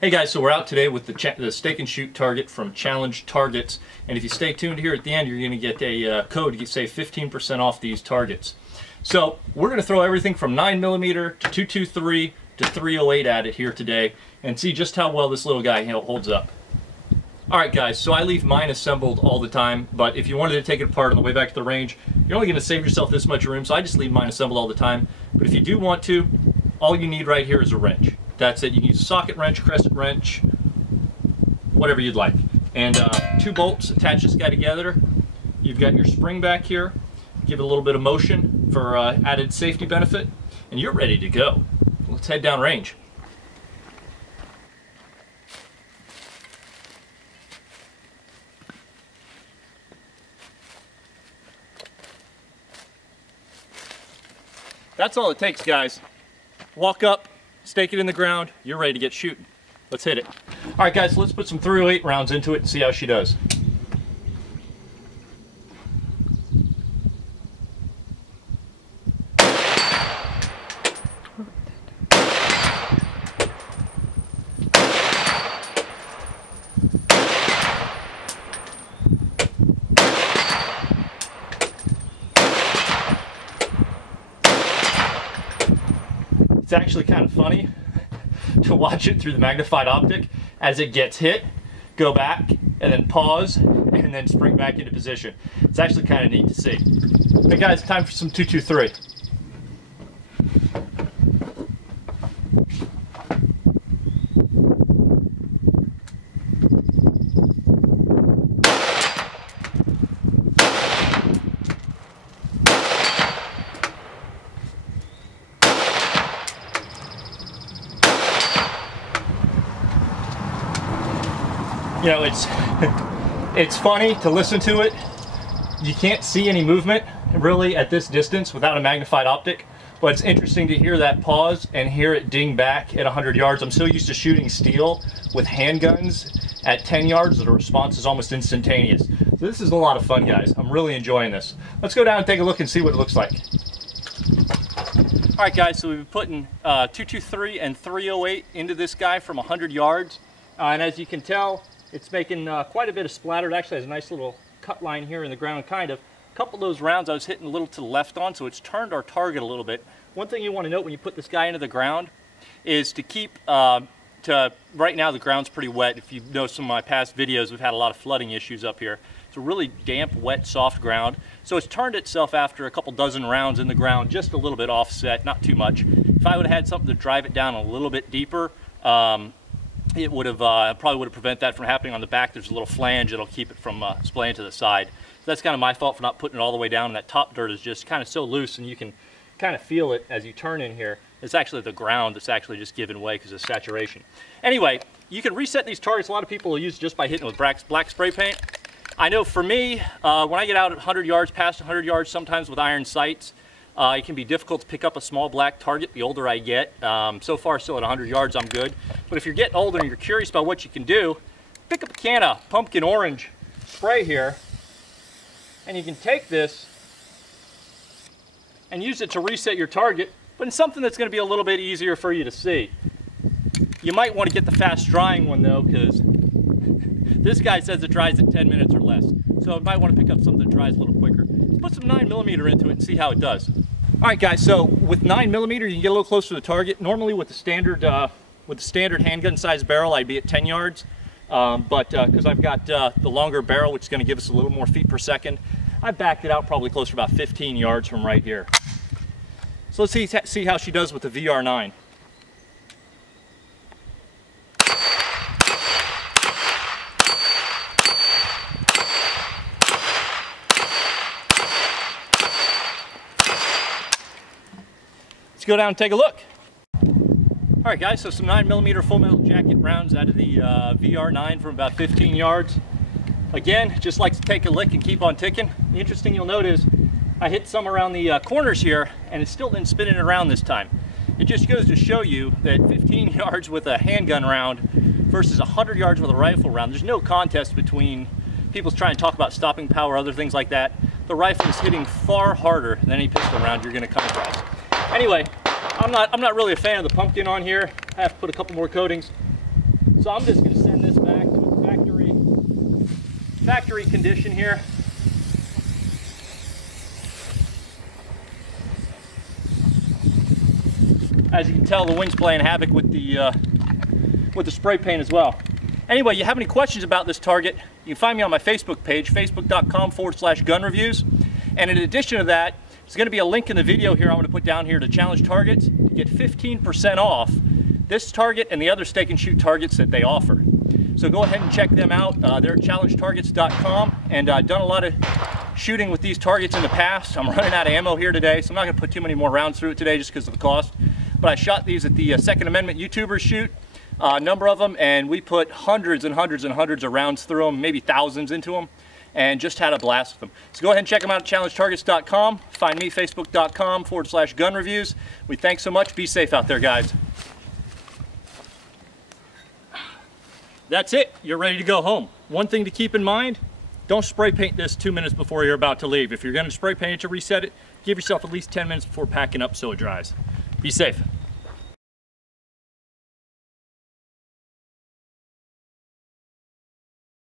Hey guys, so we're out today with the Stake and Shoot target from Challenge Targets, and if you stay tuned here at the end, you're going to get a code to save 15% off these targets. So we're going to throw everything from 9mm to 223 to 308 at it here today, and see just how well this little guy holds up. Alright guys, so I leave mine assembled all the time, but if you wanted to take it apart on the way back to the range, you're only going to save yourself this much room, so I just leave mine assembled all the time. But if you do want to, all you need right here is a wrench. That's it. You can use a socket wrench, crescent wrench, whatever you'd like. And 2 bolts attach this guy together. You've got your spring back here. Give it a little bit of motion for added safety benefit, and you're ready to go. Let's head down range. That's all it takes, guys. Walk up, stake it in the ground, you're ready to get shooting. Let's hit it. All right, guys, so let's put some 308 rounds into it and see how she does. It's actually kind of funny to watch it through the magnified optic as it gets hit, go back, and then pause, and then spring back into position. It's actually kind of neat to see. Hey guys, time for some 223. You know, it's funny to listen to it. You can't see any movement really at this distance without a magnified optic, but it's interesting to hear that pause and hear it ding back at 100 yards. I'm so used to shooting steel with handguns at 10 yards that the response is almost instantaneous. So this is a lot of fun, guys. I'm really enjoying this. Let's go down and take a look and see what it looks like. All right, guys, so we've been putting 223 and 308 into this guy from 100 yards. And as you can tell, it's making quite a bit of splatter. It actually has a nice little cut line here in the ground, kind of. A couple of those rounds I was hitting a little to the left on, so it's turned our target a little bit. One thing you want to note when you put this guy into the ground is to keep, right now the ground's pretty wet. If you know some of my past videos, we've had a lot of flooding issues up here. It's a really damp, wet, soft ground. So it's turned itself after a couple dozen rounds in the ground, just a little bit offset, not too much. If I would have had something to drive it down a little bit deeper, it would have probably would have prevented that from happening on the back. There's a little flange that'll keep it from splaying to the side. So that's kind of my fault for not putting it all the way down, and that top dirt is just kind of so loose, and you can kind of feel it as you turn in here. It's actually the ground that's actually just giving way because of saturation. Anyway, you can reset these targets. A lot of people will use it just by hitting with black spray paint. I know for me, when I get out at 100 yards, past 100 yards, sometimes with iron sights, it can be difficult to pick up a small black target the older I get. So far, still at 100 yards, I'm good. But if you're getting older and you're curious about what you can do, pick up a can of pumpkin orange spray here, and you can take this and use it to reset your target, but in something that's going to be a little bit easier for you to see. You might want to get the fast drying one though, because this guy says it dries in 10 minutes or less. So you might want to pick up something that dries a little quicker. Let's put some 9mm into it and see how it does. All right, guys. So with 9mm, you can get a little closer to the target. Normally, with the standard handgun size barrel, I'd be at 10 yards. But because I've got the longer barrel, which is going to give us a little more feet per second, I backed it out probably closer to about 15 yards from right here. So let's see how she does with the VR9. Go down and take a look. All right, guys, so some 9mm full metal jacket rounds out of the VR9 from about 15 yards. Again, just likes to take a lick and keep on ticking. The interesting you'll note is I hit some around the corners here, and it still didn't spin it around this time. It just goes to show you that 15 yards with a handgun round versus 100 yards with a rifle round, there's no contest between people trying to talk about stopping power, other things like that. The rifle is hitting far harder than any pistol round you're going to come across. Anyway, I'm not really a fan of the pumpkin on here. I have to put a couple more coatings. So I'm just going to send this back to its factory condition here. As you can tell, the wind's playing havoc with the spray paint as well. Anyway, you have any questions about this target, you can find me on my Facebook page, facebook.com/gunreviews. And in addition to that, there's going to be a link in the video here I'm going to put down here to challenge targets. You get 15% off this target and the other stake and shoot targets that they offer. So go ahead and check them out. They're at challengetargets.com, and I've done a lot of shooting with these targets in the past. I'm running out of ammo here today, so I'm not going to put too many more rounds through it today just because of the cost. But I shot these at the Second Amendment YouTubers shoot, a number of them, and we put hundreds and hundreds and hundreds of rounds through them, maybe thousands into them, and just had a blast with them. So go ahead and check them out at challengetargets.com. Find me, facebook.com/gunreviews. We thanks so much. Be safe out there, guys. That's it. You're ready to go home. One thing to keep in mind, don't spray paint this 2 minutes before you're about to leave. If you're going to spray paint it to reset it, give yourself at least 10 minutes before packing up so it dries. Be safe.